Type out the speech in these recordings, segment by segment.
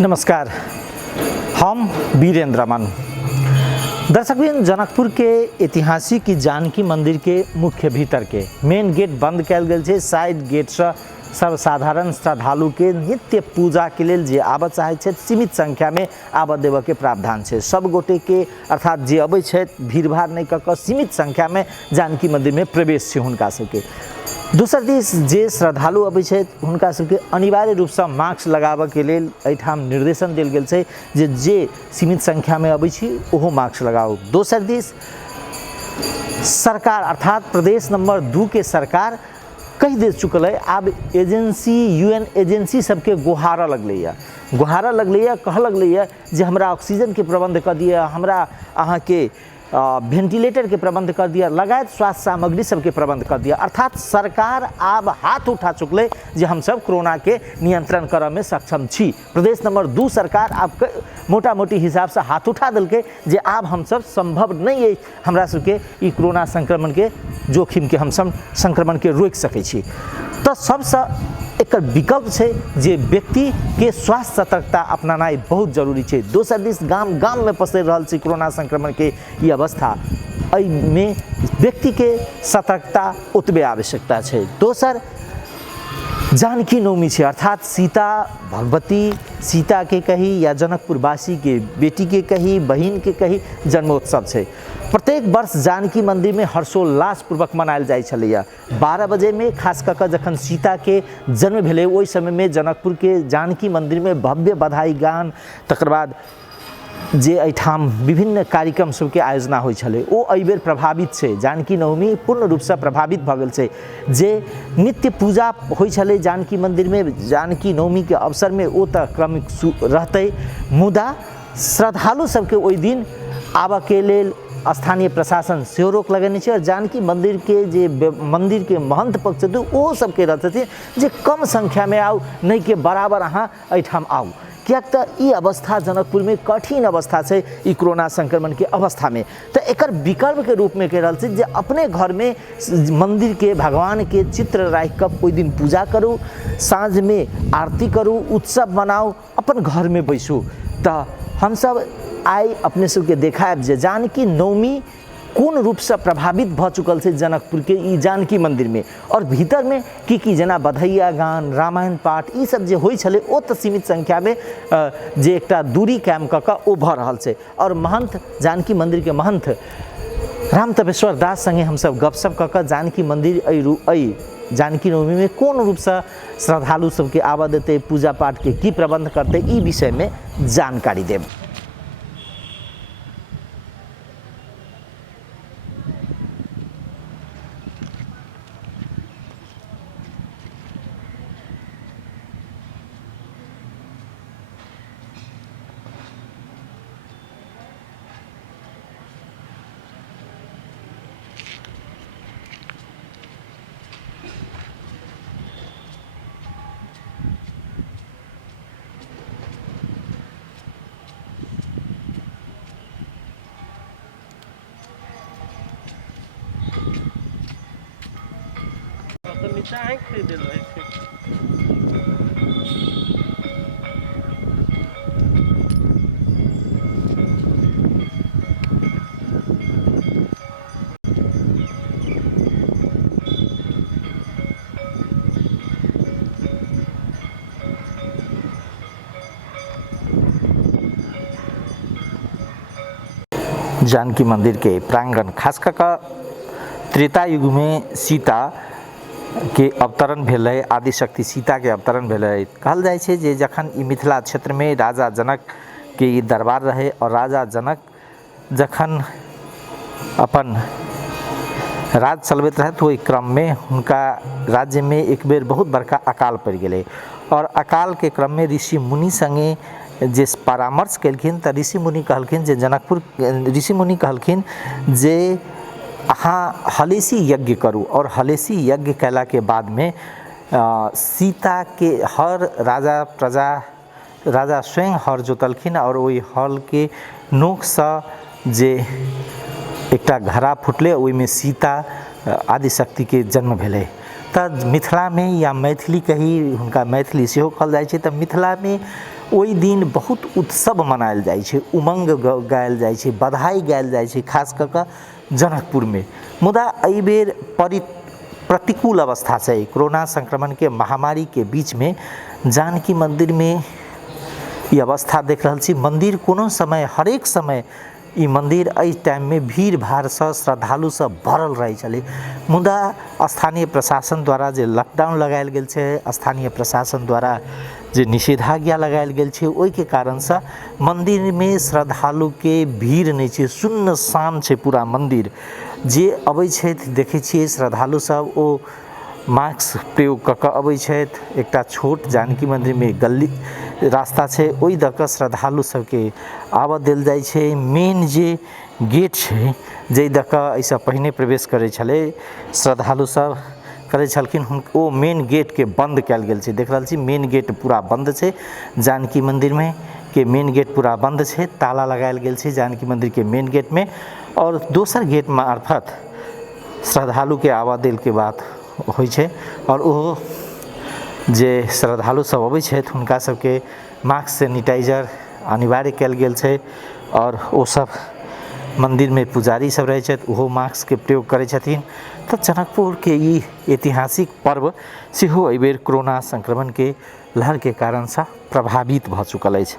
नमस्कार, हम वीरेंद्र मन। दर्शकबिन, जनकपुर के ऐतिहासिक जानकी मंदिर के मुख्य भीतर के मेन गेट बंद कल गेल छै। साइड गेट से सर्वसाधारण श्रद्धालु के नित्य पूजा के लेल जे आबऽ चाहे छै सीमित संख्या में आबऽ देव के प्रावधान छै। सब गोटे के अर्थात जे अबै छै भीड़ भाड़ नहीं कऽ सीमित संख्या में जानकी मंदिर में प्रवेश छै हुनका सबके। दोसर दिस जे श्रद्धालु अबै छै हुनका सबके अनिवार्य रूप से मास्क लगाबऽ के लेल एहिठाम निर्देशन देल गेल छै जे सीमित संख्या में अबै छी ओहो मास्क लगाओ। दोसर दिस सरकार अर्थात प्रदेश नंबर 2 के सरकार कही दे चुकल है। अब एजेंसी यूएन एजेंसी सबके गुहारा लगलैया कह लगलैया जे हमरा ऑक्सीजन के प्रबंध कर दिया, हमरा अहाँ के वेंटिलेटर के प्रबंध कर दिया, लगायत स्वास्थ्य सामग्री सबके प्रबंध कर दिया। अर्थात सरकार अब हाथ उठा चुकले जे हम सब कोरोना के नियंत्रण करे में सक्षम छी। प्रदेश नंबर 2 सरकार अब मोटा मोटी हिसाब से हाथ उठा दिलके जे अब हम सब संभव नहीं है हमरा सबके ई कोरोना संक्रमण के जोखिम के हम सब संक्रमण के रोक सकै छी। तो सबसे एक विकल्प है जे व्यक्ति के स्वास्थ्य सतर्कता अपनानाई बहुत जरूरी है। दोसर दिस गाम गाम में पसर रहा है कोरोना संक्रमण के ये अवस्था, में व्यक्ति के सतर्कता उतबे आवश्यकता है। दोसर जानकी नवमी है अर्थात सीता भगवती सीता के कही या जनकपुरवासी के बेटी के कही बहन के कही जन्मोत्सव है। प्रत्येक वर्ष जानकी मंदिर में हर्षोल्लास पूर्वक मनायल जाय छलैया। 12 बजे में खास करके जखन सीता के जन्म भेलै ओहि समय में जनकपुर के जानकी मंदिर में भव्य बधाई गान तकर बाद जे एहिठाम विभिन्न कार्यक्रम सबके आयोजना होइ छलै ओ एहि बेर प्रभावित छै। जानकी नवमी पूर्ण रूप से प्रभावित भऽ गेल छै। जे नित्य पूजा होइ छलै जानकी मंदिर में जानकी नवमी के अवसर में ओ तऽ क्रमिक रहतै, मुदा श्रद्धालु सबके ओहि दिन आबऽ के लेल स्थानीय प्रशासन से रोक लगेने छै। और जानकी मंदिर के जे मंदिर के महंत पक्ष ओ सबके रहते जे कम संख्या में आउ, नहीं के बराबर अहाँ एहिठाम आउ। कियाक तो ई अवस्था जनकपुर में कठिन अवस्था है ई कोरोना संक्रमण के अवस्था में। तो एकर विकल्प के रूप में कह रहा है जे अपने घर में मंदिर के भगवान के चित्र राख कर ओहि दिन पूजा करूँ, साँझ में आरती करूँ, उत्सव मनाऊ, अपन घर में बैसू। तो हम सब आई अपने सबके देखायब जे जानकी नवमी कोन रूप से प्रभावित भ चुकल है जनकपुर के ई जानकी मंदिर में। और भीतर में की जेना बधैया गान, रामायण पाठ ई सब जे होइ छलै ओ तऽ सीमित संख्या में जे एकटा दूरी कायम कऽ कऽ ओ भऽ रहल छै। और महंत जानकी मंदिर के महंत राम तपेश्वर दास संगे हम सब गपशप कऽ कऽ जानकी मंदिर एहि जानकी नवमी में कोन रूप से श्रद्धालु सबके आबऽ देतै, पूजा पाठ के की प्रबंध करतै ई विषय में जानकारी देब। जानकी मंदिर के प्रांगण खास कर त्रेता युग में सीता के अवतरण भेल है, आदिशक्ति सीता के अवतरण भेल है। कहल जाय छै जे जखन ई मिथिला क्षेत्र में राजा जनक के ई दरबार रहे और राजा जनक जखन अपन राज चलबैत रहे तो ओहि क्रम में हुनका राज्य में एक बेर बहुत बड़का अकाल पड़ि गेलै। और अकाल के क्रम में ऋषि मुनि संगे जे परामर्श केलखिन तऽ ऋषि मुनि कहलखिन जे जनकपुर ऋषि मुनि कहलखिन जे अहाँ हलेसी यज्ञ करूँ। और हलेसी यज्ञ कैला के बाद में सीता के हर राजा स्वयं हर जोतलखिन और ओहि हल के नोक से जे एकटा घड़ा फुटले ओहि में सीता आदिशक्ति के जन्म भेलै। तऽ मिथिला में या मैथिली कही हुनका मैथिली सेहो कहल जाइ छै। तऽ मिथिला में ओहि दिन बहुत उत्सव मनायल जाइ छै, उमंग गायल जाइ छै, बधाई गायल जाइ छै, खास कऽ कऽ जनकपुर में। मुदा एहि बेर प्रतिकूल अवस्था छै। कोरोना संक्रमण के महामारी के बीच में जानकी मंदिर में ई अवस्था देख रहल छी। मंदिर कोनो समय, हरेक समय ई मंदिर एहि टाइम में भीड़ भाड़ से श्रद्धालु से भरल रहे छले। मुदा स्थानीय प्रशासन द्वारा जे लॉकडाउन लगायल गेल छै, स्थानीय प्रशासन द्वारा जे निषेधाज्ञा लगायल गेल छै, ओहि के कारण से मंदिर में श्रद्धालु के भीड़ नहीं छै, सुनसान छै पूरा मंदिर। जे अबै छै देखै छियै श्रद्धालु सब ओ मास्क प्रयोग कऽ कऽ अबै छथि। एकटा छोट जानकी मंदिर में गली रास्ता छै, ओहि दऽ कऽ श्रद्धालु सबके आबऽ देल जाइ छै। मेन जे गेट छै, जाहि दऽ कऽ एहिसँ पहिने प्रवेश करै छलै श्रद्धालु सब करै छलखिन, ओ मेन गेट के बंद कयल गेल छै। देख रहल छी मेन गेट पूरा बंद छै, जानकी मंदिर में के मेन गेट पूरा बंद छै, ताला लगायल गेल छै जानकी मंदिर के मेन गेट में। और दोसर गेट मार्फत श्रद्धालु के आबऽ देल के बात होइ छै। और ओहो जे श्रद्धालु सब अबै छथि हुनका सबके मास्क सैनिटाइजर अनिवार्य कयल गेल छै। और ओ सब मंदिर में पुजारी सब रहै छथि, ओहो मास्क के प्रयोग करै छथिन। तऽ जनकपुर के ई ऐतिहासिक पर्व सेहो एहि बेर कोरोना संक्रमण के लहर के कारण से प्रभावित भऽ चुकल अछि।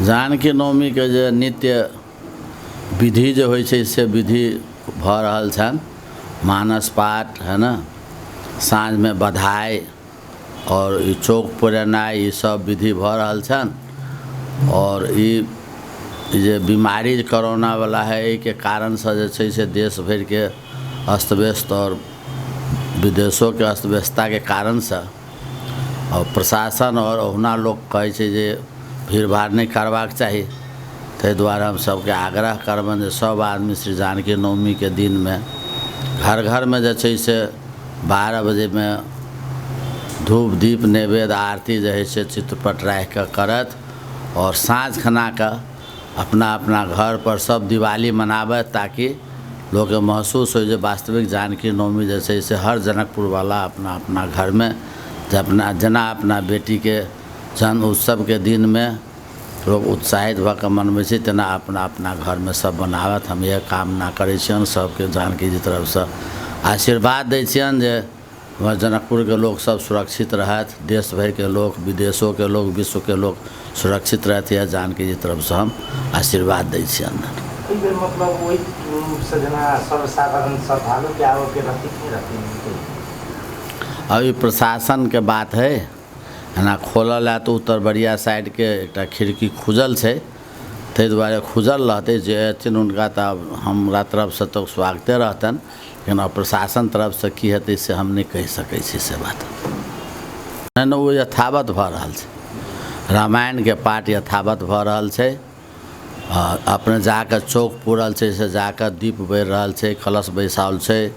जानकी नवमी के जे नित्य विधि जे होइ छै से विधि भऽ रहल छनि। मानस पाठ है ना, साँझ में बधाई और ई चौक पुरेनाई, ई सब विधि भऽ रहल छनि। और ई जे बीमारी कोरोना वाला है, एहि के कारण से जे छै से देश भर के अस्त व्यस्त और विदेशों के अस्त व्यस्तता के कारण से और प्रशासन और ओहना लोग कहै छै जे भीड़ भाड़ नहीं करबाक चाही। ताहि दुआरे हम सबके आग्रह करबनि जे सब आदमी श्री जानकी नवमी के दिन में घर घर में जे छै से 12 बजे में धूप दीप नैवेद्य आरती जे है से चित्रपट राखि कऽ करत और साँझ खना के अपना अपना घर पर सब दिवाली मनाबत, ताकि लोग के महसूस हो जे वास्तविक जानकी नवमी जे छै से हर जनकपुर वाला अपना अपना घर में जना अपना बेटी के जन्म उत्सव के दिन में लोग उत्साहित भऽ कऽ मनबै छै, तेना अपना अपना घर में सब बनावत। हम यह कामना करै छियनि सबके जानकी जी तरफ से आशीर्वाद दै छियनि जे हमर जनकपुर के लोग सब सुरक्षित रहत, देश भर के लोग, विदेशों के लोग, विश्व के लोग सुरक्षित रहते हैं। जानकी जी तरफ से हम आशीर्वाद दै छियनि। मतलब वही सजना सर्वसाधारण श्रद्धालु के आवे के रहती नहीं रहती। अभी प्रशासन के बात है ना, खोलल है तो उत्तर बड़िया साइड के एक खिड़की खुजल है, ताहि दुआरे खुजल रहते जे अथिन उनका तो हमरा तरफ से तो स्वागते रहतन, लेकिन प्रशासन तरफ से की हेतै से हम नहीं कह सकै छी से बात। नहीं वो यथावत भऽ रहल छै, रामायण के पाठ यथावत भऽ रहल छै। अपने जाकर चौक पूरल छै से जाकर दीप बैर रहल छै, कलश बैसाओल छै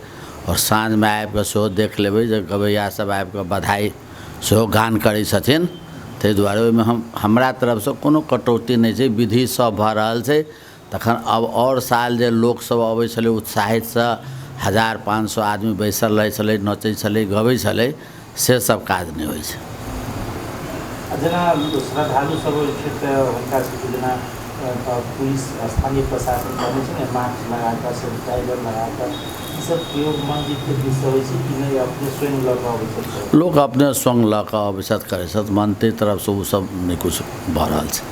और साँझ में आबि कऽ सेहो देख लेबै जे गवैया सब आबि कऽ बधाई सेहो गान करै छथिन। ताहि दुआरे ओहिमे हमरा तरफ से कोनो कटौती नहीं छै, विधि सब भऽ रहल छै। तखन अब और साल जे लोक सब अबै छलै उत्साहित से 1500 आदमी बैसल रहै छलै, नचै छलै, गबै छलै, से सब काज नहीं होइ छै। जना श्रद्धालु सब क्षेत्र हुनका सबके जना पुलिस स्थानीय प्रशासन बने छै ने, मास्क लगाकर सैनिटाइजर लगाकर सब प्रयोग मंजिल के विषय होइ छै कि नहीं, अपने स्वयं लऽ कऽ अबै छै? लोग अपने स्वयं लऽ कऽ अबै छथि, करै छथि, मंत्री तरफ से वो सब नहीं कुछ भऽ रहल छै।